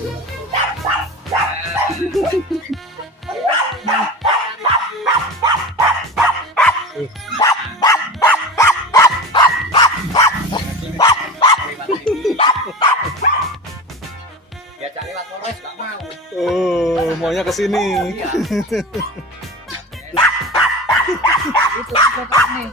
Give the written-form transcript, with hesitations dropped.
Ya cari Pak Polres nggak mau. Oh, maunya ke sini. Iya. Itu nih.